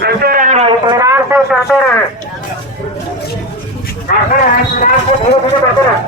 चलते रहे भाई, परिवार से चलते रहे, परिवार से धीरे धीरे बढ़ते रहे।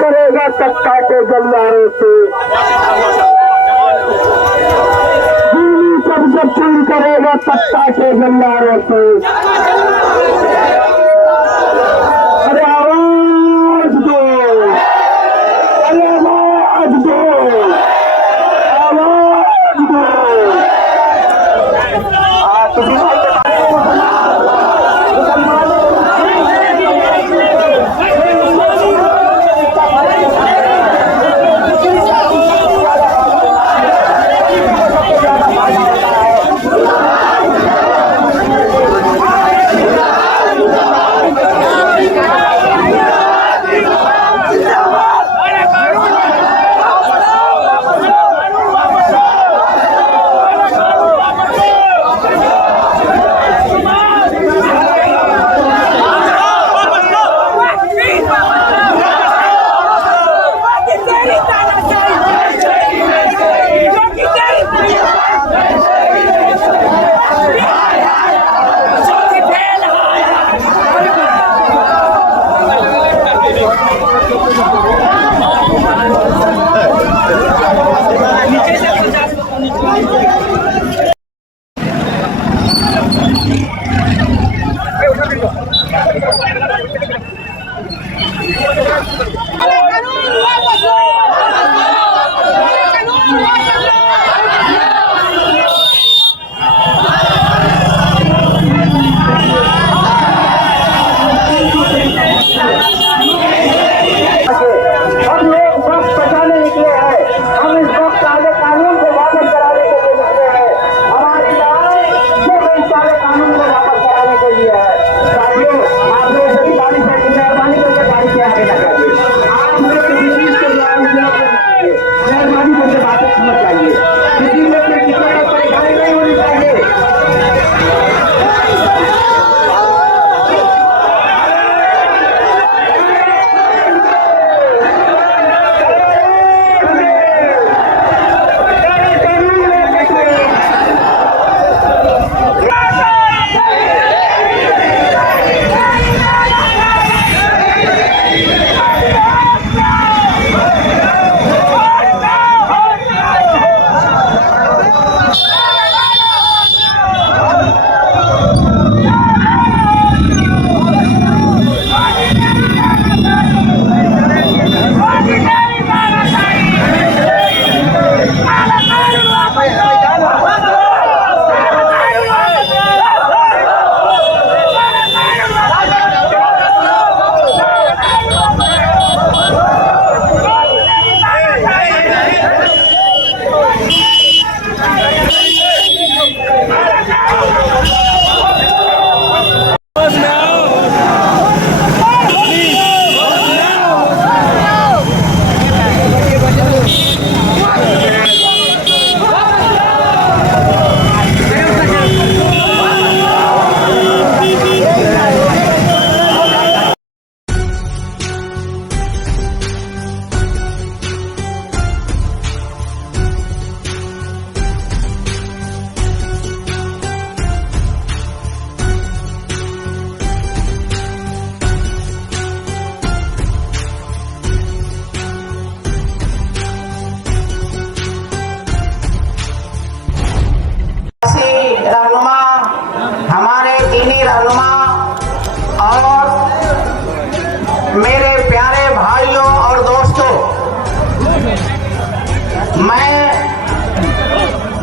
करेगा सत्ता के गलियारे से, सब जब करेगा सत्ता के गलियारे से। अरे आवाज दो, अरे आवाज दो, आवाज दो।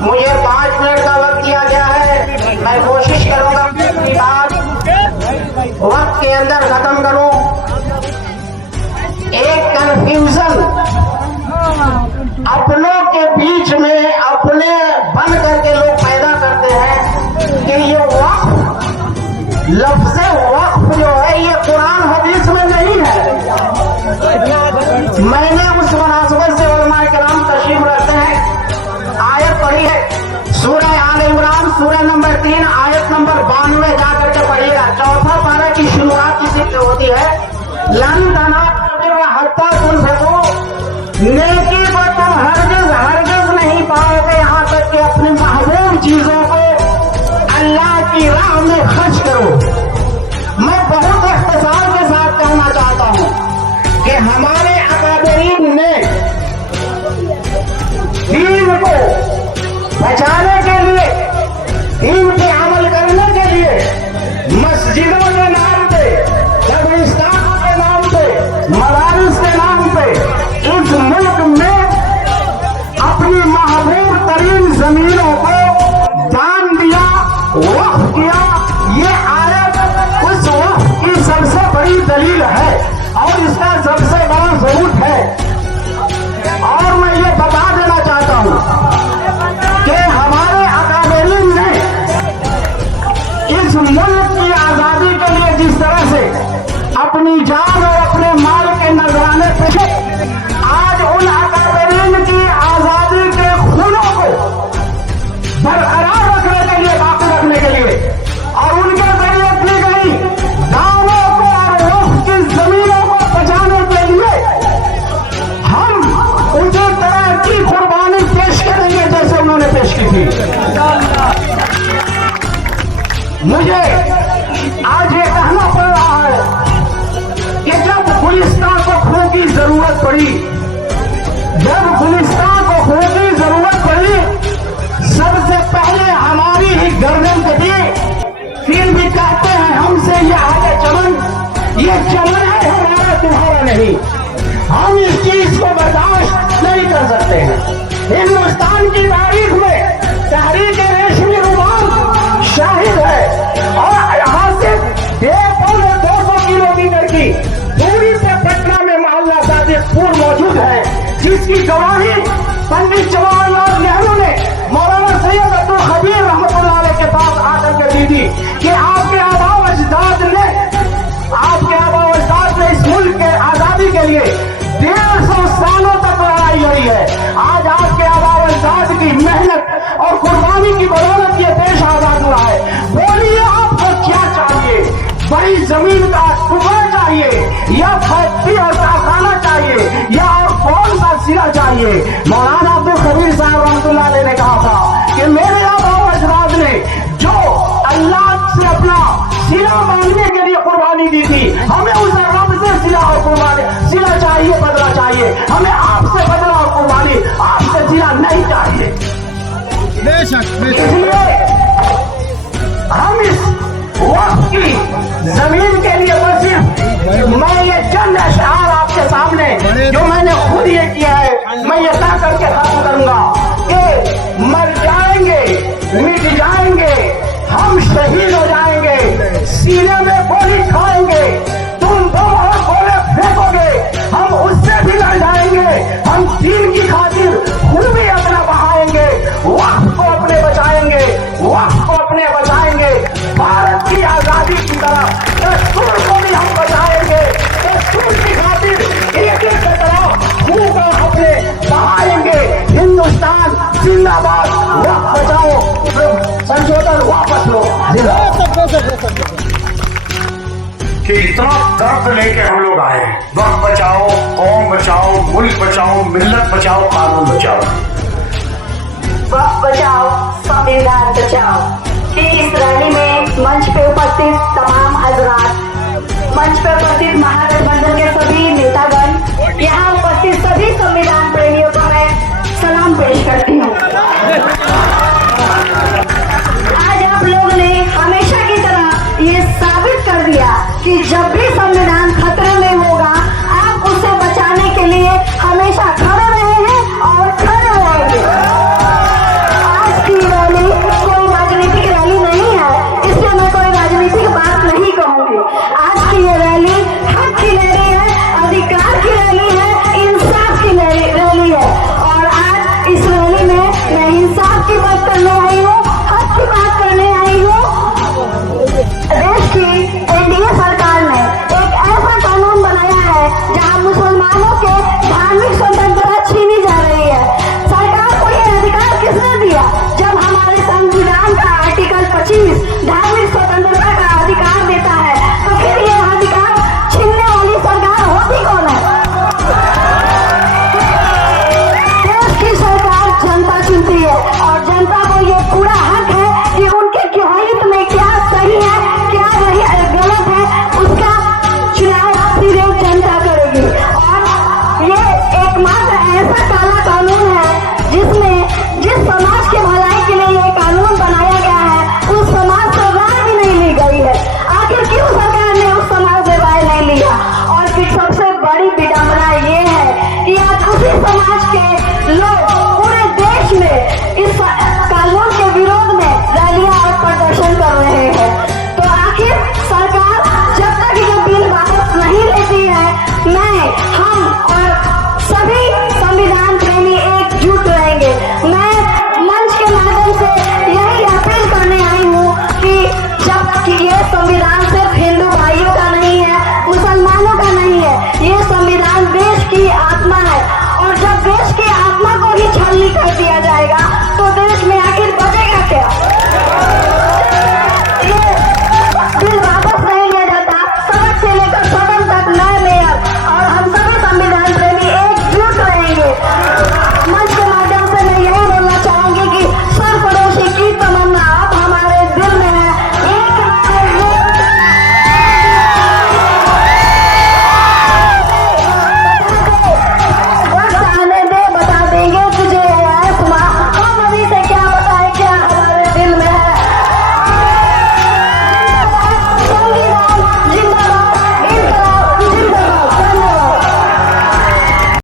मुझे 5 मिनट का वक्त दिया गया है। मैं कोशिश करूंगा अपनी बात वक्त के अंदर खत्म करूं। एक कन्फ्यूजन अपनों के बीच में अपने बन करके लोग पैदा करते हैं कि ये वक्फ, लफ्ज़ वक्फ जो है ये कुरान हदीस में नहीं है। मैंने उस मुनासबत से उलमा किराम तशरीफ रखते हैं आयत पढ़ी है, सूरह आल इमरान सूरह नंबर 3 आयत नंबर 92 जाकर के पढ़िएगा। चौथा पारा की शुरुआत किसी से होती है, लन तनालुल बिर्रा हत्ता तुनफिकू, नेकी को तुम हरगिज नहीं पाओगे यहाँ तक कि अपनी महबूब चीजों को अल्लाह की राह में खर्च करो। मैं बहुत इख्तिसार के साथ कहना चाहता हूँ कि हमारे अकादरीन ने दीन को बचाने के लिए, दीन पे अमल करने के लिए मस्जिदों के नाम पे, कब्रिस्तानों के नाम पे, मदारिस के नाम पे इस मुल्क में अपनी महबूब तरीन जमीनों को दान दिया, वक्फ किया। ये आयत उस वक्फ की सबसे बड़ी दलील है और इसका सबसे बड़ा सबूत है। और मैं ये बता देना चाहता हूं कि हमारे अकादरीन ने इस मुल्क की आजादी के लिए जिस तरह से अपनी जान और अपने माल के नजराने पे, आज उन अकादरीन की आजादी के खूनों को बरकरार रखने के लिए, बाकी रखने के लिए और उनके जरिए दी गई दानों को और वक्फ की जमीनों को बचाने के लिए हम उसी तरह की कुर्बानी पेश करेंगे जैसे उन्होंने पेश की थी। मुझे आज ये कहना पड़ रहा है कि जब गुलिस्तान को खून की जरूरत पड़ी, जब गुलिस्तान को खून की जरूरत पड़ी, सबसे पहले हमारी ही गर्दन कटी। फिर भी कहते हैं हमसे ये आगे चमन, ये चमन है हमारा तुम्हारा नहीं। हम इस चीज को बर्दाश्त नहीं कर सकते हैं। हिंदुस्तान की तारीख में तहरीक रेशमी रुमाल शाहिद है और यहाँ से 200 किलोमीटर की दूरी पे पटना में मोहल्ला सादिकपुर मौजूद है, जिसकी गवाही पंडित जवाहरलाल नेहरू ने मौलाना सैयद अब्दुल खबीर रहमतुल्लाह अलैह के पास आकर के दी थी कि आपके आबाओ अजदाद ने इस मुल्क के आजादी के लिए 150 सालों तक लड़ाई लड़ी है। आज आपके आबाओ अजदाद की मेहनत और कुर्बानी की बदौलत ये देश आजाद हुआ है। बोलिए आपको क्या चाहिए? बड़ी जमीन का टुकड़ा चाहिए या फैक्ट्री और कारखाना चाहिए या और कौन सा सिरा चाहिए? मौलाना अब्दुल खबीर साहब रहमतुल्लाह अलैह ने कहा था कि मेरे आबाओ अजदाद ने जो अल्लाह से अपना सिला मांगने के लिए कुर्बानी दी थी, हमें उस रब से सिला और कुर्बानी, सिला चाहिए, बदला चाहिए। हमें आपसे बदला और कुर्बानी, आपसे सिला नहीं चाहिए। इसलिए हम इस वक्त की जमीन के लिए बस मैं ये चंद अशआर आपके सामने जो मैंने खुद ये किया है, मैं ये कह करके खत्म करूंगा कि मर जाएंगे, मिट जाएंगे, हम शहीद हो जाएंगे, सीने में गोली खाएंगे, तुम बम और गोले फेंकोगे, हम उससे भी लड़ जाएंगे, हम दीन की खातिर खून भी अपना बहाएंगे, वक्त को अपने बचाएंगे, वक्त को अपने बचाएंगे। भारत की आजादी की तरह दस्तूर को भी हम बचाएंगे, दस्तूर की खातिर एक एक कतरा खून को अपने बहाएंगे। हिंदुस्तान जिंदाबाद, वक्त बचाओ, संशोधन वापस लो। कि इतना दर्द लेके हम लोग आए हैं, वक्त बचाओ, कौम बचाओ, मुल्क बचाओ, मिल्लत बचाओ, कानून बचाओ। वक्त बचाओ, संविधान बचाओ की इस रैली में मंच पे उपस्थित तमाम हजरात, मंच पे उपस्थित महागठबंधन के सभी नेतागण, यहाँ